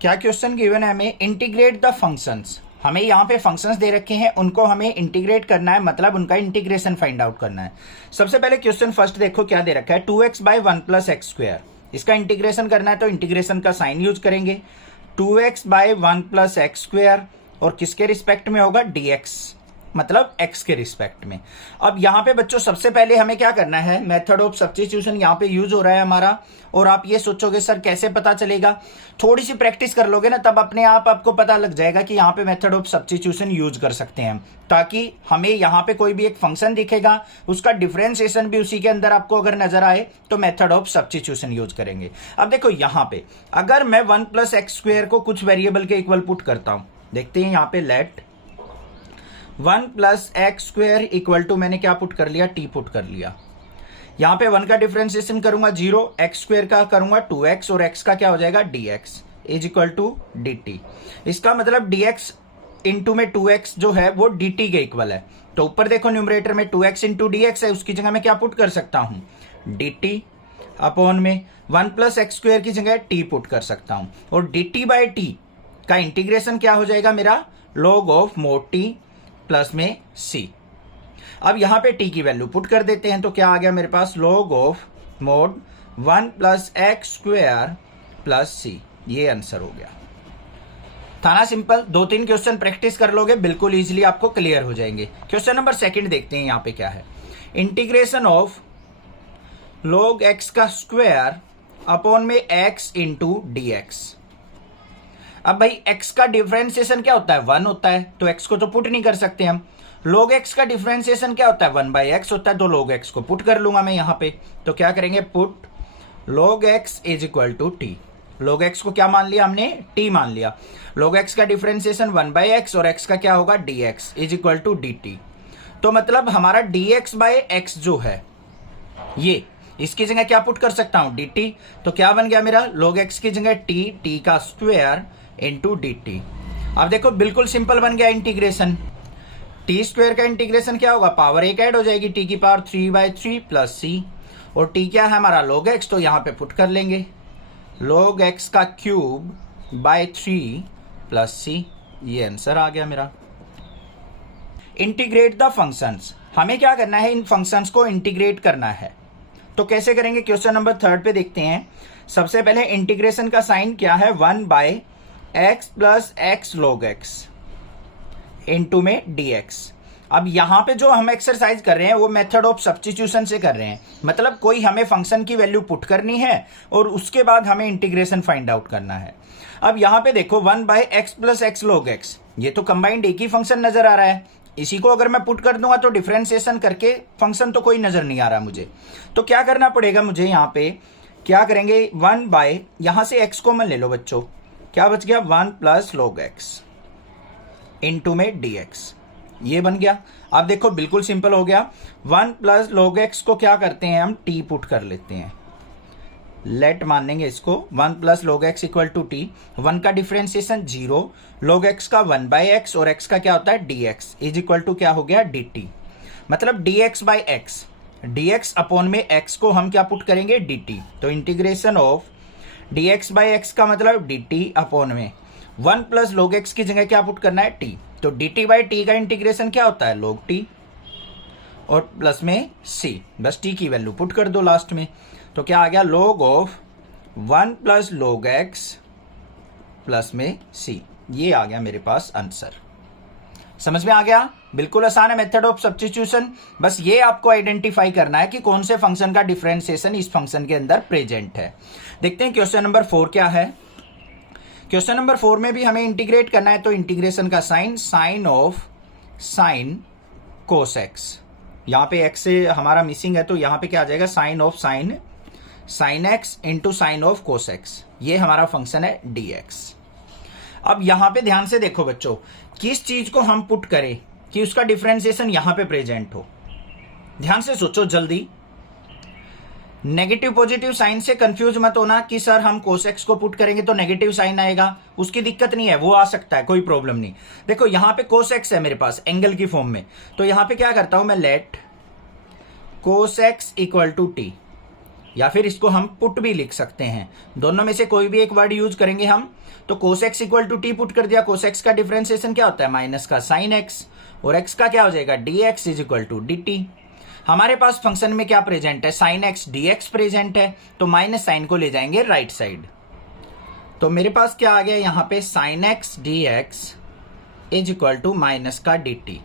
क्या question given है हमें, इंटीग्रेट द फंक्शंस। हमें यहाँ पे फंक्शंस दे रखे हैं, उनको हमें इंटीग्रेट करना है, मतलब उनका इंटीग्रेशन फाइंड आउट करना है। सबसे पहले क्वेश्चन फर्स्ट देखो क्या दे रखा है, 2x by 1 plus x square. इसका इंटीग्रेशन करना है तो इंटीग्रेशन का साइन यूज करेंगे। 2x by 1 plus x square और किसके रिस्पेक्ट में होगा, dx, मतलब x के रिस्पेक्ट में। अब यहाँ पे बच्चों सबसे पहले हमें क्या करना है, मेथड ऑफ सब्स्टिट्यूशन यहाँ पे यूज हो रहा है हमारा। और आप ये सोचोगे सर कैसे पता चलेगा, थोड़ी सी प्रैक्टिस कर लोगे ना तब अपने आप आपको पता लग जाएगा कि यहाँ पे मेथड ऑफ सब्स्टिट्यूशन यूज कर सकते हैं, ताकि हमें यहाँ पे कोई भी एक फंक्शन दिखेगा उसका डिफरेंशिएशन भी उसी के अंदर आपको अगर नजर आए तो मेथड ऑफ सब्स्टिट्यूशन यूज करेंगे। अब देखो यहाँ पे अगर मैं 1 प्लस एक्स स्क्वायर को कुछ वेरिएबल के इक्वल पुट करता हूं, देखते हैं यहाँ पे let 1 plus x square equal to, मैंने क्या पुट कर लिया, टी पुट कर लिया। यहाँ पे 1 का डिफरेंशिएशन करूंगा 0, एक्स स्क्वायर का करूंगा 2x और x का क्या हो जाएगा dx is equal to dt। इसका मतलब dx इंटू में 2x जो है वो dt के इक्वल है। तो ऊपर देखो न्यूमरेटर में 2x इंटू dx है, उसकी जगह मैं क्या पुट कर सकता हूं, dt अपॉन में 1 प्लस एक्स स्क्वायर की जगह t पुट कर सकता हूं। और dt बाई t का इंटीग्रेशन क्या हो जाएगा मेरा, log of mode t plus में c। अब यहां पे t की वैल्यू पुट कर देते हैं तो क्या आ गया मेरे पास, log of mode 1 plus x square plus c। ये आंसर हो गया। था ना सिंपल, 2-3 क्वेश्चन प्रैक्टिस कर लोगे बिल्कुल इजीली आपको क्लियर हो जाएंगे। क्वेश्चन नंबर सेकंड देखते हैं यहाँ पे क्या है, इंटीग्रेशन ऑफ log x का स्क्वायर अपॉन में x इंटू dx। अब भाई x का डिफरेंशिएशन क्या होता है, 1 होता है, तो x को तो पुट नहीं कर सकते हम। log x का डिफरेंशिएशन क्या होता है, 1 बाई एक्स होता है, तो log x को पुट कर लूंगा मैं यहाँ पे। तो क्या करेंगे, put log x is equal to t. log x को क्या मान लिया हमने, t मान लिया। log x का डिफरेंशिएशन 1 बाई एक्स और x का क्या होगा, dx is equal to dt। तो मतलब हमारा dx बाई एक्स जो है ये, इसकी जगह क्या पुट कर सकता हूं, dt। तो क्या बन गया मेरा, log x की जगह t का स्क्वायर इंटू dt। अब देखो बिल्कुल सिंपल बन गया इंटीग्रेशन। टी स्क्वायर का इंटीग्रेशन क्या होगा, पावर 1 ऐड हो जाएगी, टी की पावर 3/3 प्लस सी। और टी क्या है हमारा, log x, तो यहां पे पुट कर लेंगे log x का क्यूब बाय 3 प्लस सी। ये आंसर आ गया मेरा। इंटीग्रेट द फंक्शंस, हमें क्या करना है, इन फंक्शंस को इंटीग्रेट करना है। तो कैसे करेंगे, क्वेश्चन नंबर 3 पे देखते हैं। सबसे पहले इंटीग्रेशन का साइन क्या है, 1 by x plus x log x into में dx। अब यहां पे जो हम एक्सरसाइज कर रहे हैं वो मेथड ऑफ सब्स्टिट्यूशन से कर रहे हैं, मतलब कोई हमें फंक्शन की वैल्यू पुट करनी है और उसके बाद हमें इंटीग्रेशन फाइंड आउट करना है। अब यहां पे देखो 1 by x plus x log x, ये तो कंबाइंड एक ही फंक्शन नजर आ रहा है। इसी को अगर मैं पुट कर दूंगा तो डिफरेंशिएशन करके फंक्शन तो कोई नजर नहीं आ रहा मुझे। तो क्या करना पड़ेगा मुझे, यहाँ पे क्या करेंगे, 1 बाय, यहां से x कॉमन ले लो बच्चों, क्या बच गया, 1 प्लस log x इंटू में dx। ये बन गया। अब देखो बिल्कुल सिंपल हो गया। 1 प्लस log x को क्या करते हैं हम, t पुट कर लेते हैं, लेट मान लेंगे इसको। 1 plus log x equal to t, 1 का डिफरेंशिएशन 0, log x का 1 बाई एक्स और x का क्या होता है dx इज इक्वल टू क्या हो गया, dt। मतलब dx by x, dx upon में x को हम क्या पुट करेंगे, dt। तो integration of dx by x का मतलब dt अपॉन में 1 प्लस log x की जगह क्या पुट करना है, t। तो dt बाई t का इंटीग्रेशन क्या होता है, log t और प्लस में c, बस t की वैल्यू पुट कर दो लास्ट में। तो क्या आ गया, log of 1 plus log x plus में c। ये आ गया मेरे पास आंसर। समझ में आ गया, बिल्कुल आसान है मेथड ऑफ सब्स्टिट्यूशन। बस ये आपको आइडेंटिफाई करना है कि कौन से फंक्शन का डिफरेंशिएशन इस फंक्शन के अंदर प्रेजेंट है। देखते हैं क्वेश्चन नंबर 4 क्या है। क्वेश्चन नंबर 4 में भी हमें इंटीग्रेट करना है, तो इंटीग्रेशन का sign, sine of sine cos x. यहाँ पे एक्स से हमारा मिसिंग है तो यहाँ पे क्या आ जाएगा, sine of sine sine x into sine of cos x. ये हमारा फंक्शन है dx। अब यहां पे ध्यान से देखो बच्चों, किस चीज को हम पुट करें कि उसका डिफरेंशिएशन यहां पे प्रेजेंट हो। ध्यान से सोचो जल्दी, नेगेटिव पॉजिटिव साइन से कंफ्यूज मत होना कि सर हम कोस एक्स को पुट करेंगे तो नेगेटिव साइन आएगा, उसकी दिक्कत नहीं है, वो आ सकता है, कोई प्रॉब्लम नहीं। देखो यहां पे कोस एक्स है मेरे पास एंगल की फॉर्म में, तो यहां पे क्या करता हूं मैं, let cos x equal to t. या फिर इसको हम पुट भी लिख सकते हैं, दोनों में से कोई भी एक वर्ड यूज करेंगे हम। तो cos x equal to t put कर दिया, cos x का डिफरेंशिएशन क्या होता है, माइनस का साइन x, और x का क्या हो जाएगा, dx is equal to dt। हमारे पास फंक्शन में क्या प्रेजेंट है, साइन x dx प्रेजेंट है, तो माइनस साइन को ले जाएंगे राइट साइड। तो मेरे पास क्या आ गया यहाँ पे, sine x dx is equal to minus का dt,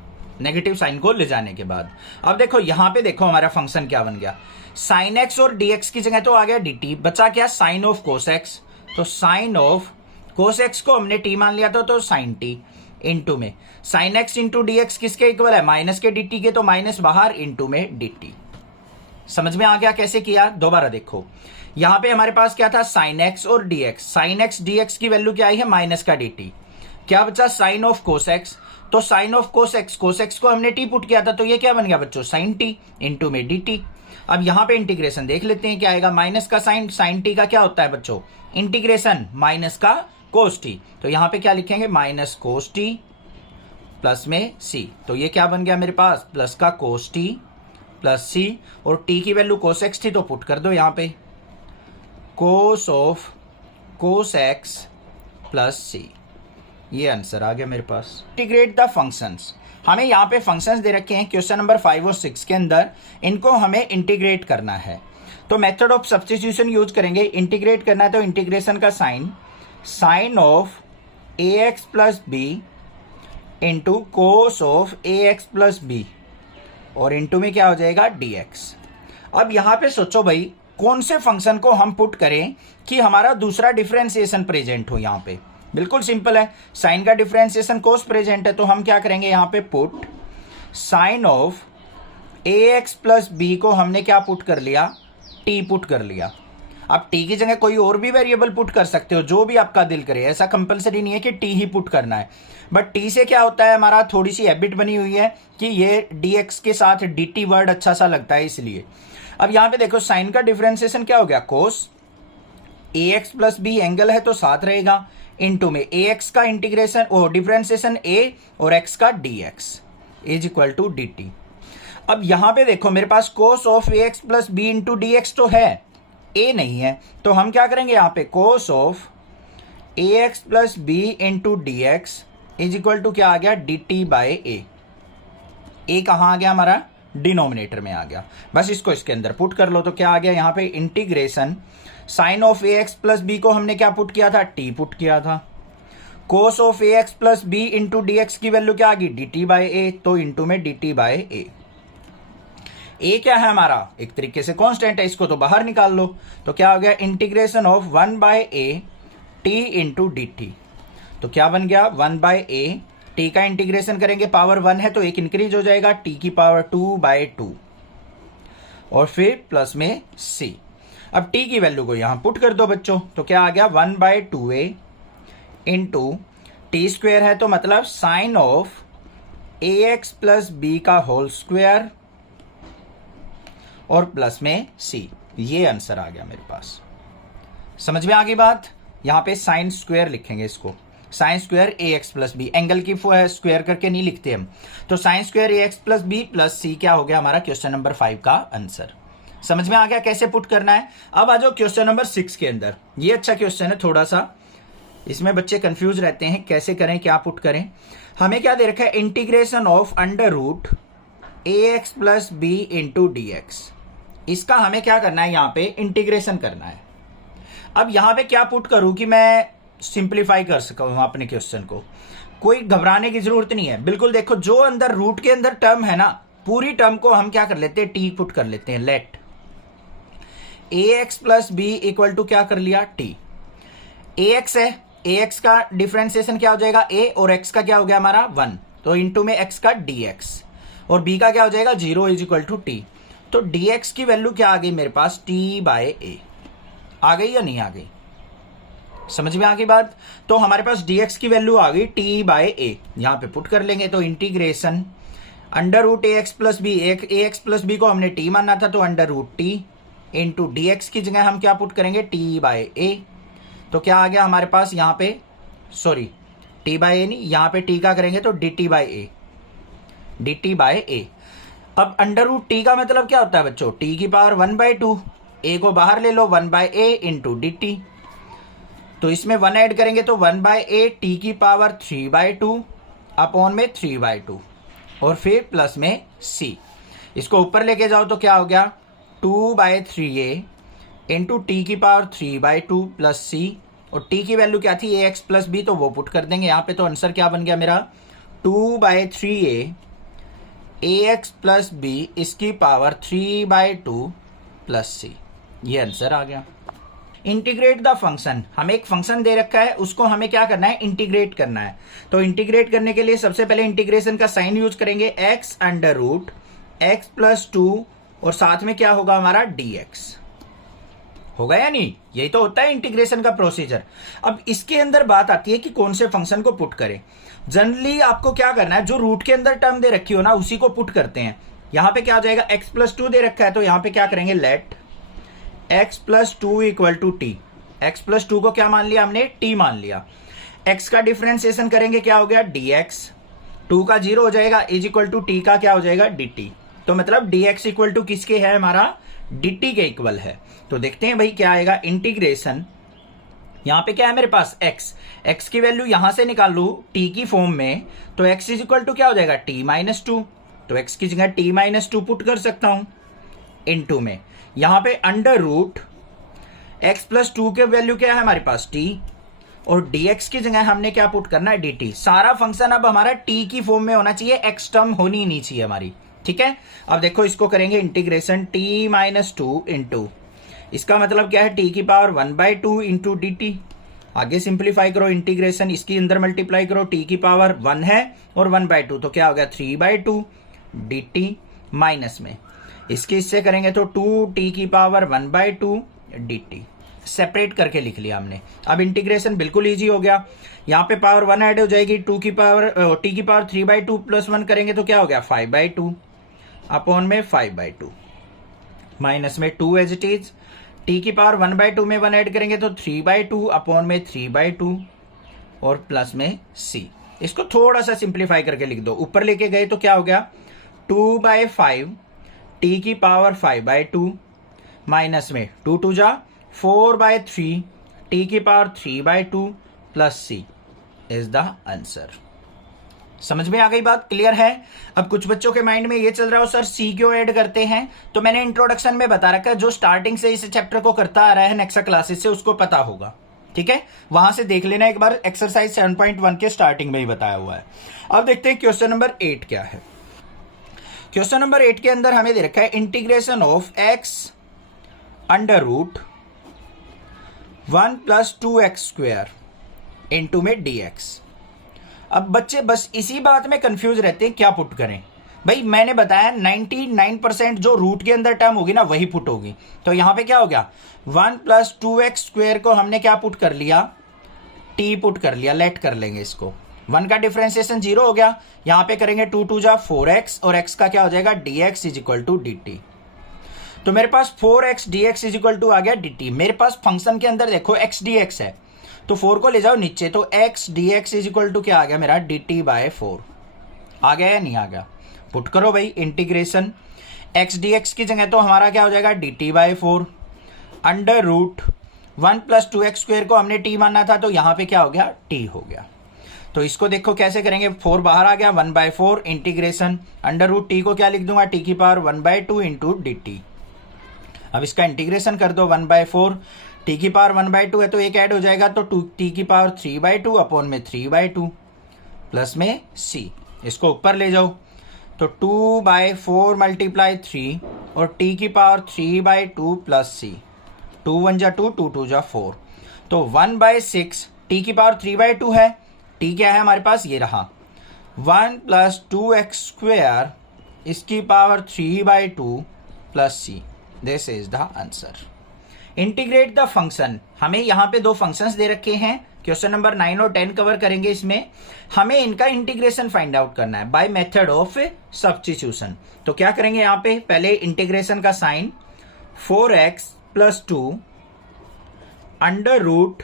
नेगेटिव साइन को ले जाने के बाद। अब देखो यहाँ पे, देखो हमारा फंक्शन क्या बन गया, साइन x और dx की जगह तो आ गया dt, बचा क्या, साइन ऑफ cos x। तो साइन ऑफ cos x को हमने t मान लिया था, तो साइन t इंटू में साइन x इंटू dx किसके इक्वल है, माइनस के dt के, तो माइनस बाहर इंटू में dt। समझ में आ गया कैसे किया, दोबारा देखो। यहां पे हमारे पास क्या था, साइन x और dx, साइन x dx की वैल्यू क्या आई है, माइनस का dt, क्या बचा, साइन ऑफ cos x। तो साइन ऑफ cos x को हमने t पुट किया था, तो ये क्या बन गया बच्चों, साइन t इंटू में dt। अब यहां पे इंटीग्रेशन देख लेते हैं क्या आएगा, माइनस का साइन, साइन t का क्या होता है बच्चों, इंटीग्रेशन माइनस का cos t। तो यहां पे क्या लिखेंगे, माइनस cos t प्लस में c। तो ये क्या बन गया मेरे पास, प्लस का cos t प्लस c, और t की वैल्यू cos x थी तो पुट कर दो यहां पे, cos of cos x plus c। ये आंसर आ गया मेरे पास। इंटीग्रेट द फंक्शंस, हमें यहाँ पे फंक्शंस दे रखे हैं क्वेश्चन नंबर 5 और 6 के अंदर, इनको हमें इंटीग्रेट करना है। तो मेथड ऑफ सब्स्टिट्यूशन यूज करेंगे, इंटीग्रेट करना है तो इंटीग्रेशन का sign, sine of ax plus b into cos of ax plus b, और इंटू में क्या हो जाएगा, dx। अब यहाँ पे सोचो भाई, कौन से फंक्शन को हम पुट करें कि हमारा दूसरा डिफरेंशिएशन प्रेजेंट हो। यहाँ पे बिल्कुल सिंपल है, साइन का डिफरेंशिएशन कोस प्रेजेंट है, तो हम क्या करेंगे यहाँ पे, put sine of ax plus b को हमने क्या पुट कर लिया, t पुट कर लिया। अब t की जगह कोई और भी वेरिएबल पुट कर सकते हो, जो भी आपका दिल करे, ऐसा कंपलसरी नहीं है कि t ही पुट करना है। बट t से क्या होता है, हमारा थोड़ी सी हैबिट बनी हुई है कि ये dx के साथ dt वर्ड अच्छा सा लगता है, इसलिए। अब यहाँ पे देखो, साइन का डिफरेंशिएशन क्या हो गया, कोस, ax प्लस बी एंगल है तो साथ रहेगा, इंटू में ax का इंटीग्रेशन और डिफरेंशिएशन a और x का dx is equal to dt। अब यहां पे देखो मेरे पास cos of ax plus b into dx तो है, a नहीं है, तो हम क्या करेंगे यहाँ पे, cos of ax plus b into dx is equal to क्या आ गया, dt बाय a कहाँ आ गया हमारा, डिनोमिनेटर में आ गया। बस इसको इसके अंदर पुट कर लो, तो क्या आ गया यहाँ पे, integration sine of ax plus b को हमने क्या पुट किया था, t पुट किया था, cos of ax plus b into dx की वैल्यू क्या आ गई, dt बाय a, तो इंटू में dt बाय a। a क्या है हमारा, एक तरीके से कांस्टेंट है, इसको तो बाहर निकाल लो, तो क्या हो गया, integration of 1 by a t into dt। तो क्या बन गया, 1 बाय a, t का इंटीग्रेशन करेंगे, पावर 1 है तो एक इंक्रीज हो जाएगा, t की पावर 2 बाय 2, और फिर प्लस में c। अब t की वैल्यू को यहां पुट कर दो बच्चों, तो क्या आ गया, 1 bye 2a into T square है, तो मतलब sine of ax plus b का होल स्क्वेयर और प्लस में c। ये आंसर आ गया मेरे पास। समझ में आ गई बात। यहां पे साइन स्क्वेयर लिखेंगे इसको, sine square ax plus b, angle की स्क्वेयर करके नहीं लिखते हम, तो sine square ax plus b plus c क्या हो गया हमारा क्वेश्चन नंबर 5 का आंसर। समझ में आ गया कैसे पुट करना है। अब आ जाओ क्वेश्चन नंबर 6 के अंदर। ये अच्छा क्वेश्चन है, थोड़ा सा इसमें बच्चे कंफ्यूज रहते हैं कैसे करें, क्या पुट करें। हमें क्या दे रखा है, integration of under root ax plus b into dx। इसका हमें क्या करना है, यहाँ पे इंटीग्रेशन करना है। अब यहाँ पे क्या पुट करूं कि मैं सिंप्लीफाई कर सकूं अपने क्वेश्चन को, कोई घबराने की जरूरत नहीं है। बिल्कुल देखो, जो अंदर रूट के अंदर टर्म है ना, पूरी टर्म को हम क्या कर लेते हैं, टी पुट कर लेते हैं। Let ax plus b equal to क्या कर लिया, t। ax है, ax का डिफरेंशिएशन क्या हो जाएगा, a, और x का क्या हो गया हमारा 1, तो इंटू में x का dx, और b का क्या हो जाएगा 0 इज इक्वल टू t। तो dx की वैल्यू क्या आ गई मेरे पास, t बाय a। आ गई या नहीं आ गई, समझ में आ गई बात। तो हमारे पास dx की वैल्यू आ गई t बाय a, यहां पे पुट कर लेंगे, तो integration under root ax plus b, ax plus b को हमने t मानना था, तो under root t into dx की जगह हम क्या पुट करेंगे, t बाय a। तो क्या आ गया हमारे पास यहाँ पे, सॉरी t बाय a नहीं, यहाँ पे t का करेंगे तो dt by a, dt by a। अब अंडर रूट t का मतलब क्या होता है बच्चों, t की पावर 1 बाय 2, ए को बाहर ले लो, 1/a इंटू डी टी। तो इसमें 1 ऐड करेंगे तो 1/a टी की पावर 3/2 अपॉन में 3/2 और फिर प्लस में c। इसको ऊपर लेके जाओ तो क्या हो गया, 2/3a इंटू टी की पावर 3/2 प्लस c। और t की वैल्यू क्या थी, ax प्लस b, तो वो पुट कर देंगे यहाँ पे। तो आंसर क्या बन गया मेरा, 2/3a ax प्लस b इसकी पावर 3/2 प्लस c। ये आंसर आ गया। इंटीग्रेट द फंक्शन, हमें एक फंक्शन दे रखा है, उसको हमें क्या करना है, इंटीग्रेट करना है। तो इंटीग्रेट करने के लिए सबसे पहले इंटीग्रेशन का साइन यूज करेंगे, x under root x plus 2 और साथ में क्या होगा हमारा dx होगा या नहीं। यही तो होता है इंटीग्रेशन का प्रोसीजर। अब इसके अंदर बात आती है कि कौन से फंक्शन को पुट करें। जनरली आपको क्या करना है, जो रूट के अंदर टर्म दे रखी हो ना उसी को पुट करते हैं। यहां पे क्या हो जाएगा, x प्लस 2 दे रखा है तो यहां पे क्या करेंगे, let x plus 2 equal to t. x plus 2 को क्या मान लिया हमने, t मान लिया। x का डिफरेंशिएशन करेंगे, क्या हो गया, dx। 2 का 0 हो जाएगा, इज इक्वल टू t का क्या हो जाएगा, dt। तो मतलब dx इक्वल टू किसके है, हमारा dt के इक्वल है। तो देखते हैं भाई क्या आएगा, इंटीग्रेशन। यहां पे क्या है मेरे पास, x की वैल्यू यहां से निकाल लू t की फॉर्म में, तो x इज इक्वल टू क्या हो जाएगा, t माइनस 2। तो x की जगह t माइनस 2 पुट कर सकता हूं इनटू में। यहां पे अंडर रूट x प्लस 2 के वैल्यू क्या है हमारे पास, t, और dx की जगह हमने क्या पुट करना है, dt। सारा फंक्शन अब हमारा t की फॉर्म में होना चाहिए, x टर्म होनी ही नहीं चाहिए हमारी, ठीक है। अब देखो इसको करेंगे इंटीग्रेशन, t माइनस 2 इंटू, इसका मतलब क्या है, t की पावर 1/2 इंटू dt। आगे सिंप्लीफाई करो इंटीग्रेशन, इसकी अंदर मल्टीप्लाई करो, t की पावर 1 है और 1/2 तो क्या हो गया, 3/2 dt माइनस में इसकी इससे करेंगे तो 2t की पावर 1/2 dt। सेपरेट करके लिख लिया हमने। अब इंटीग्रेशन बिल्कुल इजी हो गया। यहाँ पे पावर 1 ऐड हो जाएगी, t की पावर 3/2 प्लस 1 करेंगे तो क्या हो गया, 5/2 अपॉन में 5/2 माइनस में 2 एज इट इज। t की पावर 1/2 में 1 ऐड करेंगे तो 3/2 अपॉन में 3/2 और प्लस में c। इसको थोड़ा सा सिंप्लीफाई करके लिख दो, ऊपर लेके गए तो क्या हो गया, 2/5 t की पावर 5/2 माइनस में 2 2 जा 4/3 t की power 3/2 plus c is the answer. समझ में आ गई बात, क्लियर है। अब कुछ बच्चों के माइंड में ये चल रहा हो, सर सी क्यों ऐड करते हैं। तो मैंने इंट्रोडक्शन में बता रखा है, जो स्टार्टिंग से इस चैप्टर को करता आ रहा है नेक्सा क्लासेस से, उसको पता होगा, ठीक है। वहां से देख लेना एक बार, एक्सरसाइज 7.1 के स्टार्टिंग में ही बताया हुआ है। अब देखते हैं क्वेश्चन नंबर 8 क्या है। क्वेश्चन नंबर 8 के अंदर हमें दे रखा है integration of x under root 1 plus 2x square into में dx। अब बच्चे बस इसी बात में कंफ्यूज रहते हैं, क्या पुट करें। भाई मैंने बताया 99% जो रूट के अंदर टर्म होगी ना वही पुट होगी। तो यहां पे क्या हो गया, 1 प्लस 2x स्क्वायर को हमने क्या पुट कर लिया, t पुट कर लिया, लेट कर लेंगे इसको। 1 का डिफरेंशिएशन 0 हो गया, यहां पे करेंगे 2 2 जा 4x और x का क्या हो जाएगा, dx is equal to dt। तो मेरे पास 4x dx is equal to आ गया dt। मेरे पास फंक्शन के अंदर देखो x dx है, तो 4 को ले जाओ नीचे, तो x dx is equal to क्या आ गया मेरा, dt/4 आ गया या नहीं आ गया। पुट करो भाई इंटीग्रेशन, x dx की जगह तो हमारा क्या हो जाएगा, dt/4 under root 1 plus 2x square को हमने t मानना था, तो यहां पे क्या हो गया, t हो गया। तो इसको देखो कैसे करेंगे, 4 बाहर आ गया, 1/4 इंटीग्रेशन अंडर रूट t को क्या लिख दूंगा, t की पावर 1/2 इंटू dt। अब इसका इंटीग्रेशन कर दो, 1/4 t की पावर 1/2 है तो एक ऐड हो जाएगा, तो t की पावर 3/2 अपॉन में 3/2 प्लस में c। इसको ऊपर ले जाओ तो 2/4 मल्टीप्लाई 3 और t की पावर 3/2 प्लस c। 2 1 जा 2, 2 2 जा 4, तो 1/6 t की पावर 3/2 है, t क्या है हमारे पास, ये रहा 1 प्लस 2x स्क्वायर इसकी power 3/2 plus c। This is the answer. Integrate the function, हमें यहाँ पे दो फंक्शंस दे रखे हैं, क्वेश्चन नंबर 9 और 10 कवर करेंगे इसमें। हमें इनका इंटीग्रेशन फाइंड आउट करना है बाय मेथड ऑफ सब्स्टिट्यूशन। तो क्या करेंगे यहाँ पे, पहले इंटीग्रेशन का sign 4x plus 2 under root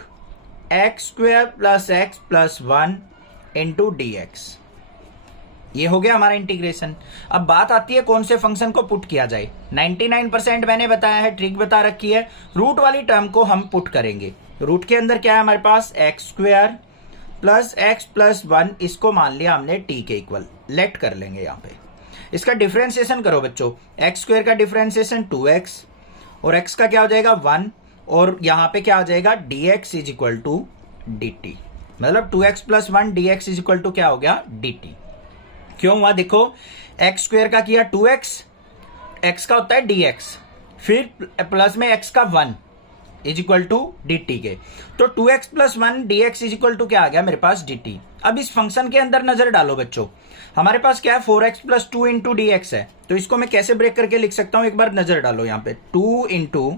x square plus x plus 1 into dx। ये हो गया हमारा इंटीग्रेशन। अब बात आती है कौन से फंक्शन को पुट किया जाए। 99% मैंने बताया है, ट्रिक बता रखी है। रूट वाली टर्म को हम पुट करेंगे। रूट के अंदर क्या है हमारे पास, x square plus x plus 1, इसको मान लिया हमने टी के इक्वल। लेट कर लेंगे यहाँ पे। इसका डिफरेंशिएशन करो बच्चों। एक्स स्क्वायर का डिफरेंशिएशन 2x और x का क्या हो जाएगा 1, और यहाँ पे क्या आ जाएगा dx is equal to dt। मतलब 2x plus 1 dx is equal to क्या हो गया dt। क्यों हुआ देखो, एक्स स्क्वायर का किया 2x, x का होता है dx, फिर प्लस में x का 1 इज इक्वल टू dt के, तो 2x plus 1 dx is equal to क्या आ गया मेरे पास dt। अब इस फंक्शन के अंदर नजर डालो बच्चों, हमारे पास क्या है 4x plus 2 into D x है। तो इसको मैं कैसे ब्रेक करके लिख सकता हूं, एक बार नजर डालो यहाँ पे। 2 इंटू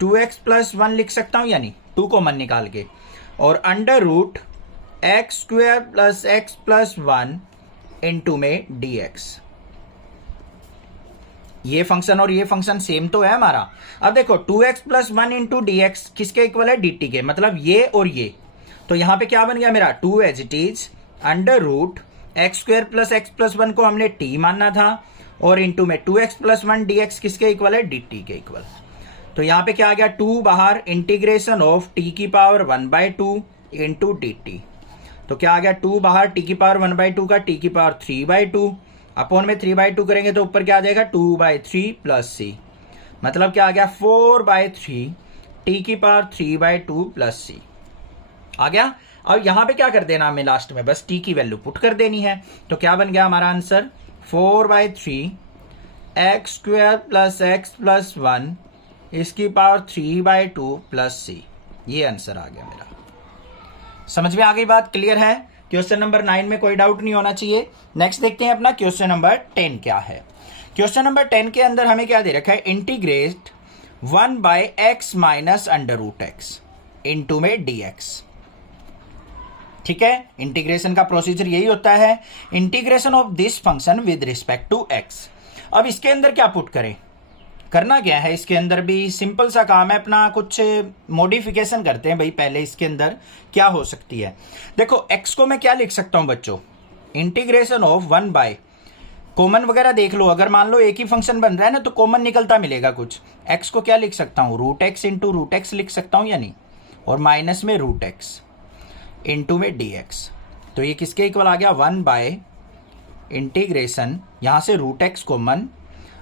2x प्लस 1 लिख सकता हूं, यानी 2 कॉमन निकाल के, और under root x square plus x plus 1 into में dx। ये फंक्शन और ये फंक्शन सेम तो है हमारा। अब देखो 2x plus 1 into D x किसके इक्वल है dt के, मतलब ये और ये। तो यहां पे क्या बन गया मेरा 2 as it is under root x square plus x plus 1 को हमने t मानना था, और इंटू में 2x प्लस 1 dx किसके इक्वल है dt के इक्वल। तो यहाँ पे क्या आ गया 2 बाहर, इंटीग्रेशन ऑफ t की पावर 1/2 इंटू dt। तो क्या आ गया 2 बाहर, t की पावर 1/2 का t की पावर 3/2 अपॉन में 3/2 करेंगे तो ऊपर क्या आ जाएगा 2/3 प्लस c, मतलब क्या आ गया 4/3 t की पावर 3/2 प्लस c आ गया। अब यहां पे क्या कर देना हमें, लास्ट में बस t की वैल्यू पुट कर देनी है। तो क्या बन गया हमारा answer 4/3 x square plus x plus 1 इसकी पावर 3/2 प्लस c। ये आंसर आ गया मेरा। समझ में आ गई बात, क्लियर है। क्वेश्चन नंबर 9 में कोई डाउट नहीं होना चाहिए। नेक्स्ट देखते हैं अपना क्वेश्चन नंबर 10 क्या है। क्वेश्चन नंबर 10 के अंदर हमें क्या दे रखा है, integrate 1/x minus under root x into में dx। ठीक है, इंटीग्रेशन का प्रोसीजर यही होता है, integration of this function with respect to x। अब इसके अंदर क्या पुट करें, करना क्या है, इसके अंदर भी सिंपल सा काम है अपना, कुछ मॉडिफिकेशन करते हैं भाई। पहले इसके अंदर क्या हो सकती है, देखो x को मैं क्या लिख सकता हूं बच्चों, इंटीग्रेशन ऑफ 1 बाय, कॉमन वगैरह देख लो, अगर मान लो एक ही फंक्शन बन रहा है ना तो कॉमन निकलता मिलेगा कुछ। x को क्या लिख सकता हूं, root x into root x लिख सकता हूं यानी, और माइनस में रूट एक्स इंटू में dx। तो ये किसके इक्वल आ गया 1 बाय इंटीग्रेशन, यहां से रूट एक्स कॉमन,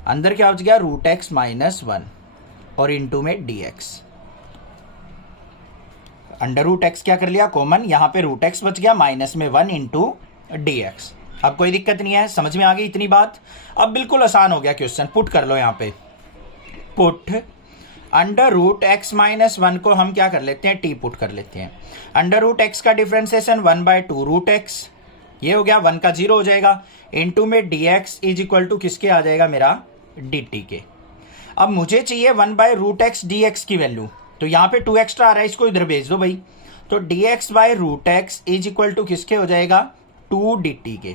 अंदर क्या हो गया रूट एक्स माइनस 1 और इंटू में dx। अंडर रूट एक्स क्या कर लिया कॉमन, यहां पे रूट एक्स बच गया, माइनस में 1 इंटू dx। अब कोई दिक्कत नहीं है, समझ में आ गई इतनी बात। अब बिल्कुल आसान हो गया क्वेश्चन, पुट कर लो यहां पे। Put under root x minus 1 को हम क्या कर लेते हैं, टी पुट कर लेते हैं। अंडर रूट एक्स का डिफरेंशिएशन 1/2 रूट एक्स, ये हो गया 1 का 0 हो जाएगा, इंटू में dx इज इक्वल टू किसके आ जाएगा मेरा dt के। अब मुझे चाहिए 1/√x dx की वैल्यू, तो यहाँ पे 2 एक्स्ट्रा आ रहा है, इसको इधर भेज दो भाई। तो dx/√x इज इक्वल टू किसके हो जाएगा 2 dt के।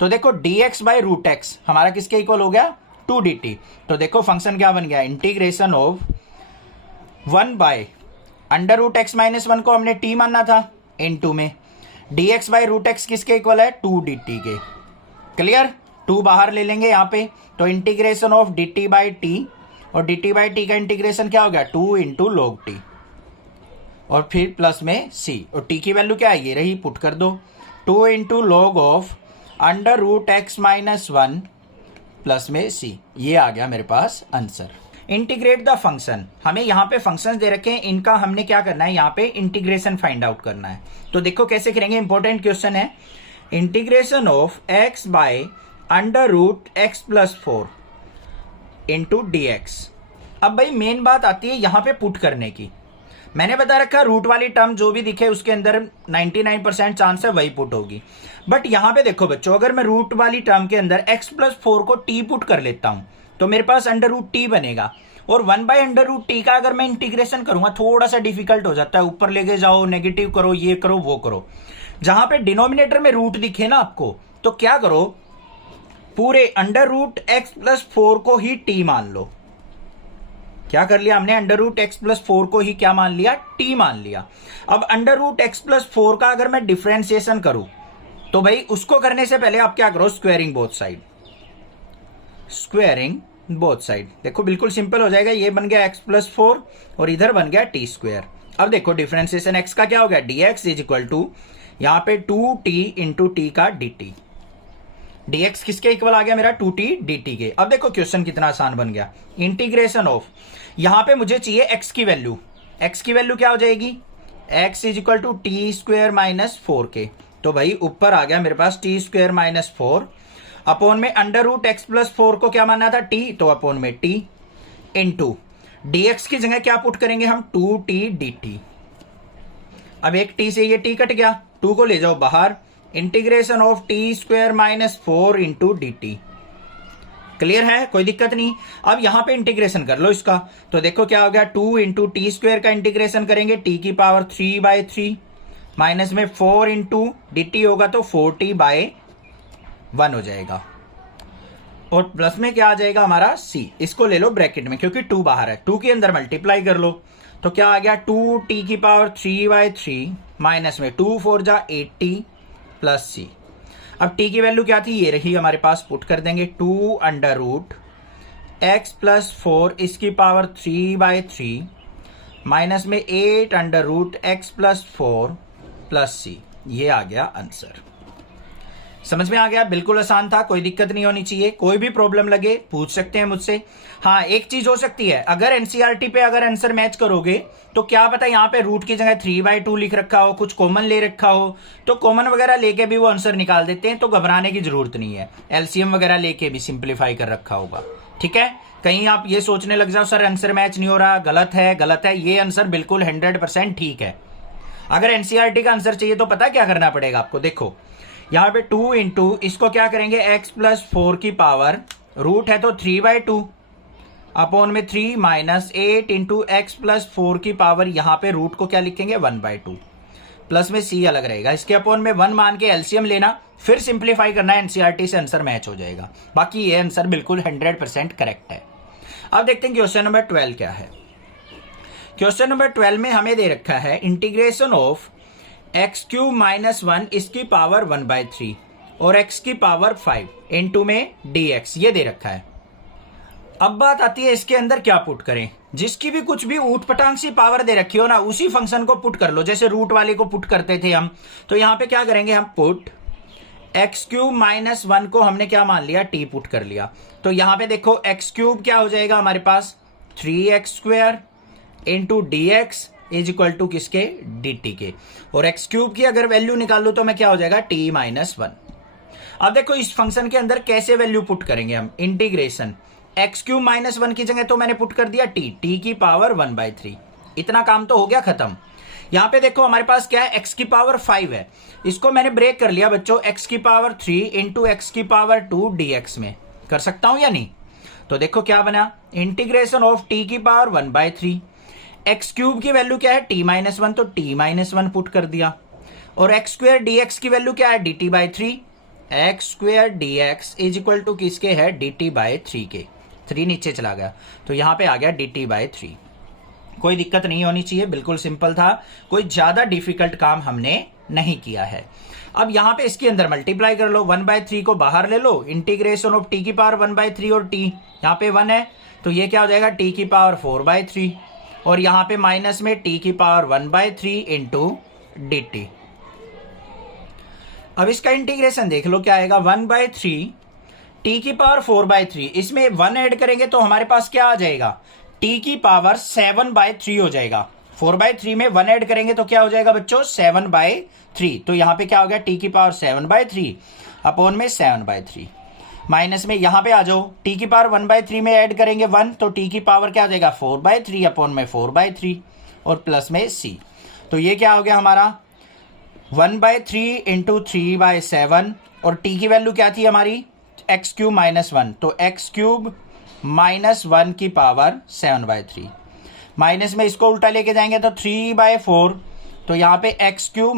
तो देखो dx/√x हमारा किसके इक्वल हो गया 2 dt। तो देखो फंक्शन क्या बन गया, integration of 1 by under root x minus 1 को हमने t मानना था, इंटू में dx/√x किसके इक्वल है 2 dt के। क्लियर, 2 बाहर ले लेंगे यहाँ पे, तो इंटीग्रेशन ऑफ dt/t, और dt/t का इंटीग्रेशन क्या हो गया 2 इंटू लॉग t, और फिर प्लस में c, और t की वैल्यू क्या है ये रही, पुट कर दो 2 into log of under root x minus 1 plus में c। ये आ गया मेरे पास आंसर। इंटीग्रेट द फंक्शन, हमें यहाँ पे फंक्शंस दे रखे हैं, इनका हमने क्या करना है यहाँ पे इंटीग्रेशन फाइंड आउट करना है। तो देखो कैसे करेंगे, इंपॉर्टेंट क्वेश्चन है। Integration of x by under root x plus 4 into dx। अब भाई मेन बात आती है यहाँ पे पुट करने की। मैंने बता रखा रूट वाली टर्म जो भी दिखे उसके अंदर 99% चांस है वही पुट होगी। बट यहाँ पे देखो बच्चों, अगर मैं रूट वाली टर्म के अंदर x प्लस 4 को t पुट कर लेता हूं तो मेरे पास अंडर रूट टी बनेगा, और 1/√t का अगर मैं इंटीग्रेशन करूंगा थोड़ा सा डिफिकल्ट हो जाता है, ऊपर लेके जाओ, नेगेटिव करो, ये करो वो करो। जहां पे डिनोमिनेटर में रूट दिखे ना आपको, तो क्या करो पूरे अंडर रूट एक्स प्लस 4 को ही t मान लो। क्या कर लिया हमने, अंडर रूट एक्स प्लस 4 को ही क्या मान लिया, t मान लिया। अब अंडर रूट एक्स प्लस 4 का अगर मैं डिफरेंशिएशन करूं तो भाई उसको करने से पहले आप क्या करो, squaring both side, squaring both side. देखो बिल्कुल सिंपल हो जाएगा, ये बन गया x+4 और इधर बन गया t²। अब देखो डिफरेंशिएशन x का क्या हो गया, dx इज इक्वल टू यहां पे 2t इंटू टी का dt। dx किसके इक्वल आ गया मेरा, 2t dt के। अब देखो क्वेश्चन कितना आसान बन गया, इंटीग्रेशन ऑफ, यहां पे मुझे चाहिए x की वैल्यू, x की वैल्यू क्या हो जाएगी, x is equal to t² - 4k। तो भाई ऊपर आ गया मेरे पास t² - 4 अपॉन में √x+4 को क्या मानना था, t, तो अपॉन में t इंटू dx की जगह क्या पुट करेंगे हम, 2t dt। अब एक t से ये t कट गया, 2 को ले जाओ बाहर, integration of t² - 4 into dt। Clear है, कोई दिक्कत नहीं। अब यहां पे इंटीग्रेशन कर लो इसका, तो देखो क्या हो गया, 2 इंटू t² का इंटीग्रेशन करेंगे t की पावर 3/3 माइनस में 4 इंटू dt होगा तो 4t/1 हो जाएगा, और प्लस में क्या आ जाएगा हमारा c, इसको ले लो ब्रैकेट में क्योंकि 2 बाहर है, 2 के अंदर मल्टीप्लाई कर लो, तो क्या आ गया 2t की पावर 3/3 माइनस में 2 4 जा 8t प्लस c। अब t की वैल्यू क्या थी, ये रही हमारे पास, पुट कर देंगे 2√x+4 इसकी पावर 3/3 माइनस में 8√x+4 प्लस c। ये आ गया आंसर। समझ में आ गया, बिल्कुल आसान था, कोई दिक्कत नहीं होनी चाहिए। कोई भी प्रॉब्लम लगे पूछ सकते हैं मुझसे। हाँ एक चीज हो सकती है, अगर एनसीईआरटी पे अगर आंसर मैच करोगे तो क्या पता यहाँ पे रूट की जगह 3/2 लिख रखा हो, कुछ कॉमन ले रखा हो, तो कॉमन वगैरह लेके भी वो आंसर निकाल देते हैं, तो घबराने की जरूरत नहीं है। एलसीएम वगैरह लेके भी सिंप्लीफाई कर रखा होगा, ठीक है। कहीं आप ये सोचने लग जाओ सर आंसर मैच नहीं हो रहा, गलत है, गलत है, ये आंसर बिल्कुल 100% ठीक है। अगर एनसीईआरटी का आंसर चाहिए तो पता क्या करना पड़ेगा आपको, देखो यहां पे 2 इंटू इसको क्या करेंगे, x+4 की पावर, रूट है तो 3/2 अपॉन में 3 माइनस 8 इंटू x+4 की पावर, यहां पे रूट को क्या लिखेंगे 1/2 प्लस में c अलग रहेगा, इसके अपॉन में 1 मान के एलसीएम लेना, फिर सिंप्लीफाई करना, एनसीईआरटी से आंसर मैच हो जाएगा। बाकी ये आंसर बिल्कुल 100% करेक्ट है। अब देखते हैं क्वेश्चन नंबर 12 क्या है। क्वेश्चन नंबर 12 में हमें दे रखा है इंटीग्रेशन ऑफ x³ - 1 इसकी पावर 1/3 और x की पावर 5 इंटू में dx, ये दे रखा है। अब बात आती है इसके अंदर क्या पुट करें, जिसकी भी कुछ भी ऊट पटांग सी पावर दे रखी हो ना, उसी फंक्शन को पुट कर लो, जैसे रूट वाले को पुट करते थे हम। तो यहां पे क्या करेंगे हम, पुट x³ - 1 को हमने क्या मान लिया, t पुट कर लिया। तो यहां पे देखो x³ क्या हो जाएगा हमारे पास, 3x² into dx is equal to किसके, dt के, और x³ की अगर वैल्यू निकाल लो तो मैं क्या हो जाएगा, t - 1। अब देखो इस फंक्शन के अंदर कैसे वैल्यू पुट करेंगे हम, इंटीग्रेशन x³ - 1 की जगह तो मैंने पुट कर दिया t की पावर 1/3, इतना काम तो हो गया खत्म। यहां पे देखो हमारे पास क्या है, x की पावर 5 है, इसको मैंने ब्रेक कर लिया बच्चों, x की पावर 3 इंटू x की पावर 2 dx में, कर सकता हूं या नहीं। तो देखो क्या बना, इंटीग्रेशन ऑफ t की पावर 1/3, x³ की वैल्यू क्या है, t - 1, तो t - 1 पुट कर दिया, और x² dx की वैल्यू क्या है, dt/3, x² dx is equal to किसके है, dt/3 के, 3 नीचे चला गया तो यहां पे आ गया dt/3। कोई दिक्कत नहीं होनी चाहिए, बिल्कुल सिंपल था, कोई ज्यादा डिफिकल्ट काम हमने नहीं किया है। अब यहां पे इसके अंदर मल्टीप्लाई कर लो, 1/3 को बाहर ले लो, इंटीग्रेशन ऑफ t की पावर 1/3 और t यहां पे 1 है तो ये क्या हो जाएगा, t की पावर 4/3, और यहां पे माइनस में t की पावर 1/3 इंटू dt। अब इसका इंटीग्रेशन देख लो क्या आएगा, 1/3 t की पावर 4/3, इसमें 1 ऐड करेंगे तो हमारे पास क्या आ जाएगा, t की पावर 7/3 हो जाएगा। 4/3 में 1 ऐड करेंगे तो क्या हो जाएगा बच्चों, 7/3, तो यहां पे क्या हो गया, t की पावर 7/3 अपॉन में 7/3, माइनस में यहां पे आ जाओ, t की पावर 1/3 में ऐड करेंगे 1, तो t की पावर क्या आ जाएगा, 4/3 अपॉन में 4/3, और प्लस में c। तो ये क्या हो गया हमारा, 1/3 इंटू 3/7, और t की वैल्यू क्या थी हमारी, x³ - 1, तो x³ - 1 की पावर 7/3, माइनस में इसको उल्टा लेके जाएंगे तो 3/4, तो यहाँ पे x³ -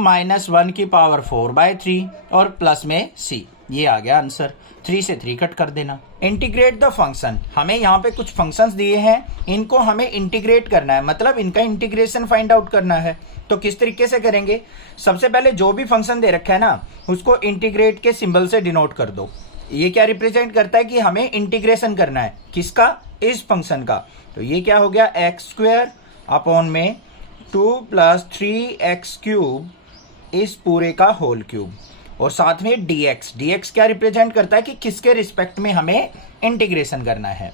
1 की पावर 4/3 और प्लस में c। ये आ गया आंसर। 3 से 3 कट कर देना। इंटीग्रेट द फंक्शन, हमें यहाँ पे कुछ फंक्शंस दिए हैं, इनको हमें इंटीग्रेट करना है, मतलब इनका इंटीग्रेशन फाइंड आउट करना है। तो किस तरीके से करेंगे? सबसे पहले जो भी फंक्शन दे रखा है ना, उसको इंटीग्रेट के सिंबल से डिनोट कर दो। ये क्या रिप्रेजेंट करता है कि हमें इंटीग्रेशन करना है, किसका? इस फंक्शन का। तो ये क्या हो गया? एक्स स्क्वायर अपॉन में 2 + 3x³ इस पूरे का होल क्यूब, और साथ में dx क्या रिप्रेजेंट करता है कि किसके रिस्पेक्ट में हमें इंटीग्रेशन करना है।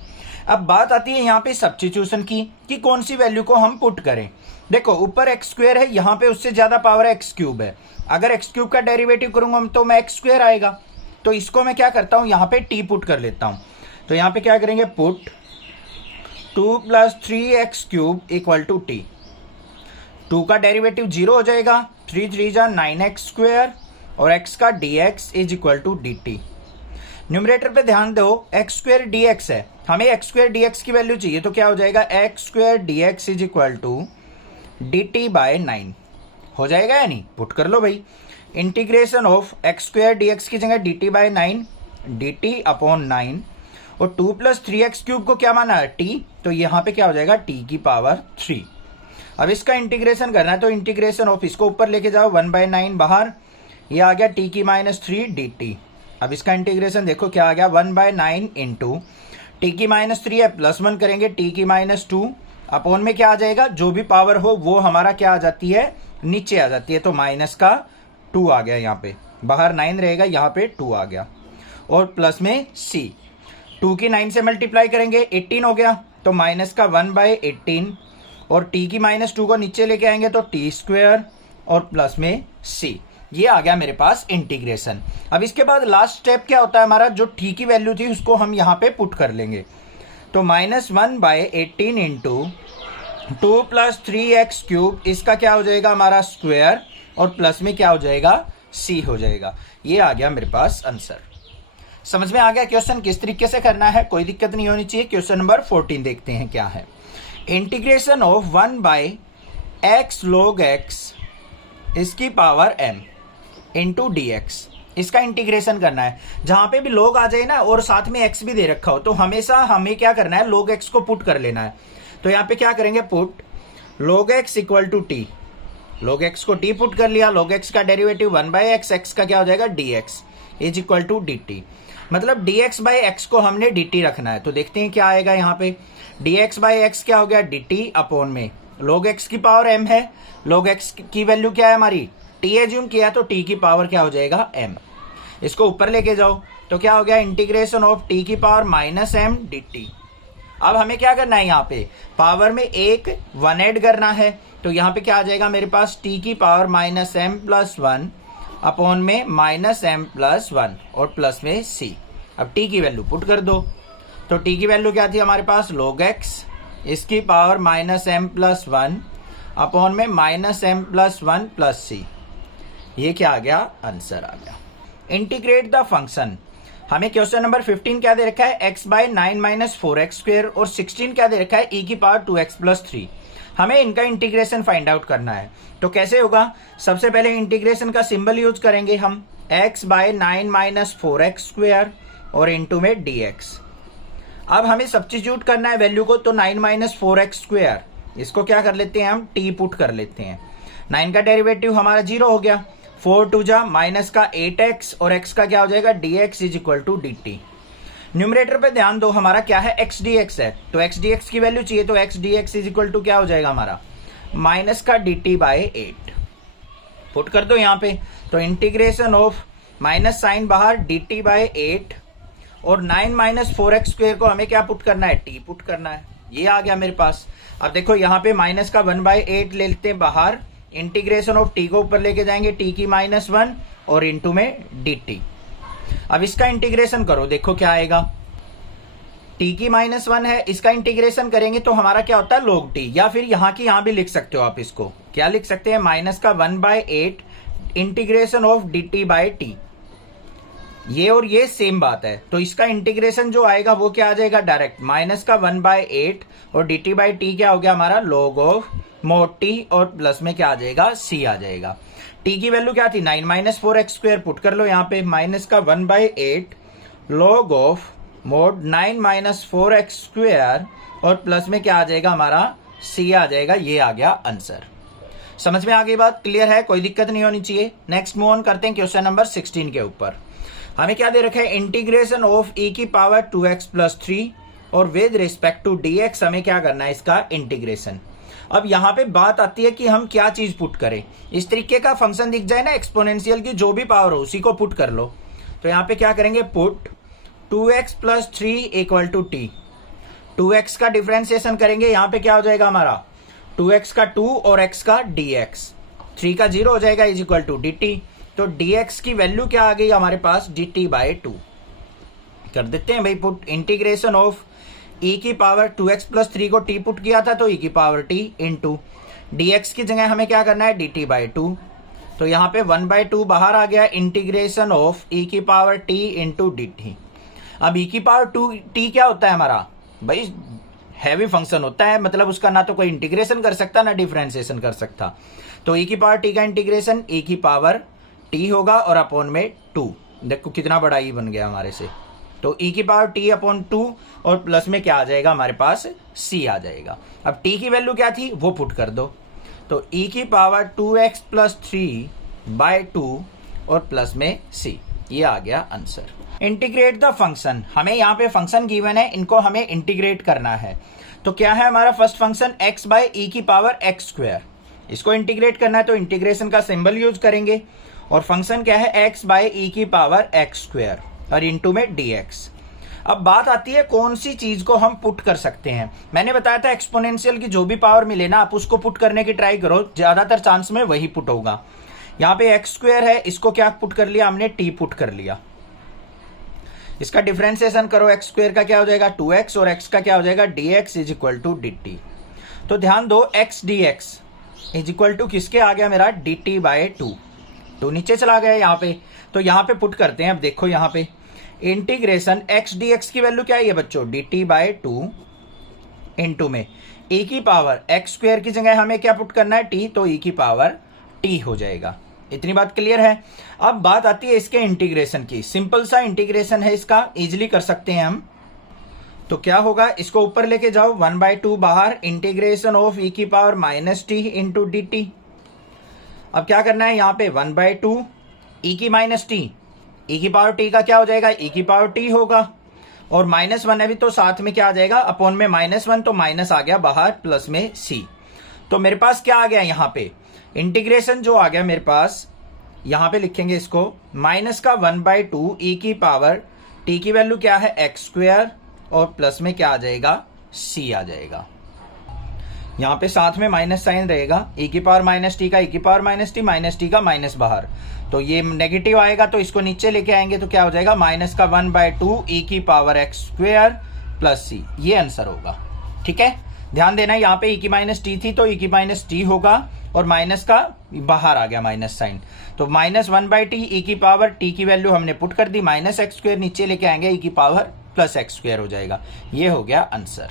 अब बात आती है यहाँ पे सब्स्टिट्यूशन की, कि कौन सी वैल्यू को हम पुट करें। देखो ऊपर एक्स स्क्वायर है, यहाँ पे उससे ज्यादा पावर x³ है। अगर x³ का डेरिवेटिव करूंगा तो मैं x² आएगा। तो इसको मैं क्या करता हूं, यहाँ पे t पुट कर लेता हूं। तो यहाँ पे क्या करेंगे, पुट 2 + 3x³ = t। 2 का डेरिवेटिव 0 हो जाएगा, 3 3 जा 9x², और x का dx = dt। न्यूमरेटर पे ध्यान दो, x² dx है, हमें x² dx की वैल्यू चाहिए, तो क्या हो जाएगा, x² dx = dt/9 हो जाएगा या नहीं? पुट कर लो भाई। इंटीग्रेशन ऑफ x² dx की जगह dt/9, dt/9, और 2 + 3x³ को क्या माना है, t, तो यहाँ पे क्या हो जाएगा, t⁻3। अब इसका इंटीग्रेशन करना है, तो इंटीग्रेशन ऑफ, इसको ऊपर लेके जाओ, 1/9 बाहर, ये आ गया t⁻3 dt। अब इसका इंटीग्रेशन देखो क्या आ गया, 1/9 इंटू t⁻3 है, +1 करेंगे t⁻2 अपॉन में क्या आ जाएगा, जो भी पावर हो वो हमारा क्या आ जाती है, नीचे आ जाती है। तो -2 आ गया, यहाँ पे बाहर 9 रहेगा, यहाँ पे 2 आ गया, और प्लस में c, 2 की 9 से मल्टीप्लाई करेंगे 18 हो गया, तो -1/18, और t⁻2 को नीचे लेके आएंगे तो t², और प्लस में c। ये आ गया मेरे पास इंटीग्रेशन। अब इसके बाद लास्ट स्टेप क्या होता है हमारा, जो t की वैल्यू थी उसको हम यहाँ पे पुट कर लेंगे। तो -1/18 इंटू 2 + 3x³, इसका क्या हो जाएगा हमारा स्क्वायर, और प्लस में क्या हो जाएगा, c हो जाएगा। ये आ गया मेरे पास आंसर। समझ में आ गया क्वेश्चन किस तरीके से करना है, कोई दिक्कत नहीं होनी चाहिए। क्वेश्चन नंबर 14 देखते हैं क्या है। Integration of 1/x log x इसकी पावर m इंटू dx, इसका इंटीग्रेशन करना है। जहां पे भी log आ जाए ना और साथ में x भी दे रखा हो, तो हमेशा हमें क्या करना है, log x को पुट कर लेना है। तो यहाँ पे क्या करेंगे, put log x = t, log x को t पुट कर लिया, log x का डेरिवेटिव 1/x, x का क्या हो जाएगा, dx = dt। मतलब dx/x को हमने dt रखना है। तो देखते हैं क्या आएगा यहाँ पे, dx/x क्या हो गया, dt अपॉन में log x की पावर m है, log x की वैल्यू क्या है हमारी, t एज्यूम किया, तो t की पावर क्या हो जाएगा, m। इसको ऊपर लेके जाओ, तो क्या हो गया, इंटीग्रेशन ऑफ t की पावर -m dt। अब हमें क्या करना है, यहाँ पे पावर में 1 ऐड करना है, तो यहाँ पे क्या आ जाएगा मेरे पास, t की पावर -m+1 अपॉन में -m+1, और प्लस में c। अब t की वैल्यू पुट कर दो, तो t की वैल्यू क्या थी हमारे पास, log x, इसकी पावर -m+1 अपॉन में -m+1 प्लस c। ये क्या आ गया, आंसर आ गया। इंटीग्रेट द फंक्शन, हमें क्वेश्चन नंबर 15 क्या दे रखा है, x/9 - 4x², और 16 क्या दे रखा है, e⁻2x + 3। हमें इनका इंटीग्रेशन फाइंड आउट करना है। तो कैसे होगा, सबसे पहले इंटीग्रेशन का सिंबल यूज करेंगे हम, x/9 - 4x² और इंटू में dx। अब हमें सब्स्टिट्यूट करना है वैल्यू को, तो 9 - 4x², इसको क्या कर लेते हैं हम, t पुट कर लेते हैं। 9 का डेरिवेटिव हमारा 0 हो गया, 4 2 जा माइनस का 8x, और x का क्या हो जाएगा, dx = dt। न्यूमरेटर पे ध्यान दो, हमारा क्या है, x dx है, तो x dx की वैल्यू चाहिए, तो x dx = क्या हो जाएगा हमारा, माइनस का dt/8। पुट कर दो यहाँ पे, तो इंटीग्रेशन ऑफ माइनस साइन बाहर, dt/8, और 9 - 4x² को हमें क्या पुट करना है, t पुट करना है। ये आ गया मेरे पास। अब देखो यहाँ पे माइनस का 1/8 ले लेते हैं बाहर, इंटीग्रेशन ऑफ t को ऊपर लेके जाएंगे, t की -1 और इंटू में dt। अब इसका इंटीग्रेशन करो, देखो क्या आएगा, t की -1 है, इसका इंटीग्रेशन करेंगे तो हमारा क्या होता है, log t, या फिर यहाँ की यहाँ भी लिख सकते हो आप, इसको क्या लिख सकते हैं, माइनस का 1/8 इंटीग्रेशन ऑफ dt/t। ये और ये सेम बात है, तो इसका इंटीग्रेशन जो आएगा वो क्या आ जाएगा, डायरेक्ट माइनस का 1/8, और dt/t क्या हो गया हमारा, log ऑफ mod t, और प्लस में क्या आ जाएगा, c आ जाएगा। टी की वैल्यू क्या थी 9 माइनस 4x² पुट कर लो यहाँ पे, माइनस का 1/8 log of mode 9 minus 4x² और प्लस में क्या आ जाएगा हमारा c आ जाएगा। ये आ गया आंसर। समझ में आ गई बात, क्लियर है, कोई दिक्कत नहीं होनी चाहिए। नेक्स्ट मूव ऑन करते हैं क्वेश्चन नंबर 16 के ऊपर। हमें क्या दे रखा है, इंटीग्रेशन ऑफ e की पावर 2x प्लस 3 और विद रिस्पेक्ट टू dx हमें क्या करना है इसका इंटीग्रेशन। अब यहाँ पे बात आती है कि हम क्या चीज पुट करें। इस तरीके का फंक्शन दिख जाए ना एक्सपोनेंशियल की जो भी पावर हो उसी को पुट कर लो। तो यहाँ पे क्या करेंगे, put 2x plus 3 equal to t। 2x का डिफरेंशिएशन करेंगे, यहाँ पे क्या हो जाएगा हमारा 2x का 2 और x का dx, 3 का 0 हो जाएगा इज इक्वल टू dt। तो dx की वैल्यू क्या आ गई हमारे पास dt/2 कर देते हैं भाई पुट। इंटीग्रेशन ऑफ e की पावर 2x प्लस 3 को t पुट किया था तो e की पावर t इंटू dx की जगह हमें क्या करना है dt/2। तो यहाँ पे 1/2 बाहर आ गया, इंटीग्रेशन ऑफ e की पावर t इंटू dt। अब e की पावर 2t क्या होता है हमारा भाई, हैवी फंक्शन होता है, मतलब उसका ना तो कोई इंटीग्रेशन कर सकता ना डिफरेंशिएशन कर सकता। तो e की पावर t का इंटीग्रेशन e की पावर t होगा और अपॉन में 2। देखो कितना बड़ा e बन गया हमारे से। तो e की पावर t अपॉन 2 और प्लस में क्या आ जाएगा हमारे पास c आ जाएगा। अब t की वैल्यू क्या थी वो पुट कर दो। तो e की पावर 2x प्लस 3/2 और प्लस में c, ये आ गया आंसर। इंटीग्रेट द फंक्शन, हमें यहाँ पे फंक्शन गिवन है, इनको हमें इंटीग्रेट करना है। तो क्या है हमारा first function x by E की पावर x², इसको इंटीग्रेट करना है तो इंटीग्रेशन का सिंबल यूज करेंगे। और फंक्शन क्या है x बाई ई की पावर x² और इंटू में dx। अब बात आती है कौन सी चीज को हम पुट कर सकते हैं। मैंने बताया था एक्सपोनेंशियल की जो भी पावर मिले ना आप उसको पुट करने की ट्राई करो, ज्यादातर चांस में वही पुट होगा। यहाँ पे x² है, इसको क्या पुट कर लिया हमने t पुट कर लिया। इसका डिफरेंशिएशन करो, x² का क्या हो जाएगा 2x और x का क्या हो जाएगा dx is equal to dt। तो ध्यान दो x dx is equal to किसके आ गया मेरा dt/2। तो नीचे चला गया यहाँ पे, तो यहाँ पे पुट करते हैं। अब देखो यहाँ पे इंटीग्रेशन x dx की वैल्यू क्या है बच्चों dt/2 इंटू में e की पावर x² की जगह हमें क्या पुट करना है t, तो e की पावर t हो जाएगा। इतनी बात क्लियर है। अब बात आती है इसके इंटीग्रेशन की, सिंपल सा इंटीग्रेशन है इसका, इजीली कर सकते हैं हम। तो क्या होगा, इसको ऊपर लेके जाओ 1/2 बाहर, इंटीग्रेशन ऑफ e की पावर -t इंटू dt। अब क्या करना है यहाँ पे 1/2 e की -t, e की पावर t का क्या हो जाएगा e की पावर t होगा और -1 है भी तो साथ में क्या आ जाएगा अपॉन में -1, तो माइनस आ गया बाहर प्लस में c। तो मेरे पास क्या आ गया यहाँ पे इंटीग्रेशन जो आ गया मेरे पास, यहाँ पे लिखेंगे इसको माइनस का 1/2 e की पावर t की वैल्यू क्या है x² और प्लस में क्या आ जाएगा c आ जाएगा। यहाँ पे साथ में माइनस साइन रहेगा, e की पावर -t का e की पावर -t का माइनस बाहर, तो ये नेगेटिव आएगा तो इसको नीचे लेके आएंगे तो क्या हो जाएगा माइनस का 1/2 e की पावर x² प्लस c, ये आंसर होगा। ठीक है, ध्यान देना यहाँ पे e की -t थी तो e की -t होगा और माइनस का बाहर आ गया माइनस साइन, तो -1/t e की पावर t की वैल्यू हमने पुट कर दी, -x² नीचे लेके आएंगे e की पावर प्लस x² हो जाएगा। ये हो गया आंसर।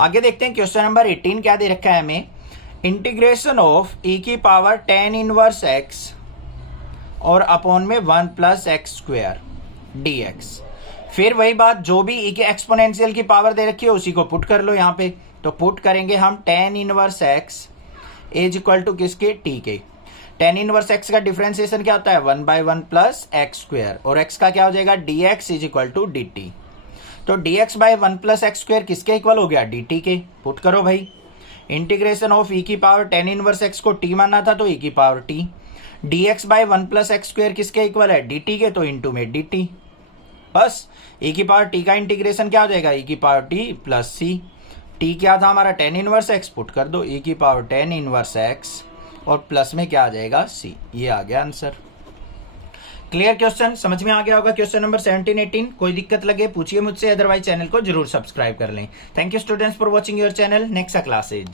आगे देखते हैं क्वेश्चन नंबर 18 क्या दे रखा है हमें, इंटीग्रेशन ऑफ e की पावर tan इनवर्स x और अपॉन में 1 प्लस x² dx। फिर वही बात, जो भी e के एक्सपोनेंशियल की पावर दे रखी है उसी को पुट कर लो यहाँ पे। तो पुट करेंगे हम tan inverse x is equal to किसके t के। tan इनवर्स x का डिफरेंशिएशन क्या होता है 1/1 प्लस x² और x का क्या हो जाएगा dx is equal to dt। तो dx/1 प्लस x² किसके इक्वल हो गया dt के। पुट करो भाई, इंटीग्रेशन ऑफ e की पावर tan इनवर्स x को t माना था तो e की power t, dx/1 plus x² किसके इक्वल है dt के, तो इंटू में dt। बस e की पावर t का इंटीग्रेशन क्या हो जाएगा e की power t plus c। t क्या था हमारा tan इनवर्स x, पुट कर दो e की पावर tan इनवर्स x और प्लस में क्या आ जाएगा c, ये आ गया आंसर। क्लियर क्वेश्चन, समझ में आ गया होगा क्वेश्चन नंबर 17 18। कोई दिक्कत लगे पूछिए मुझसे, अदरवाइज चैनल को जरूर सब्सक्राइब कर लें। Thank you students for watching your channel. Next classes.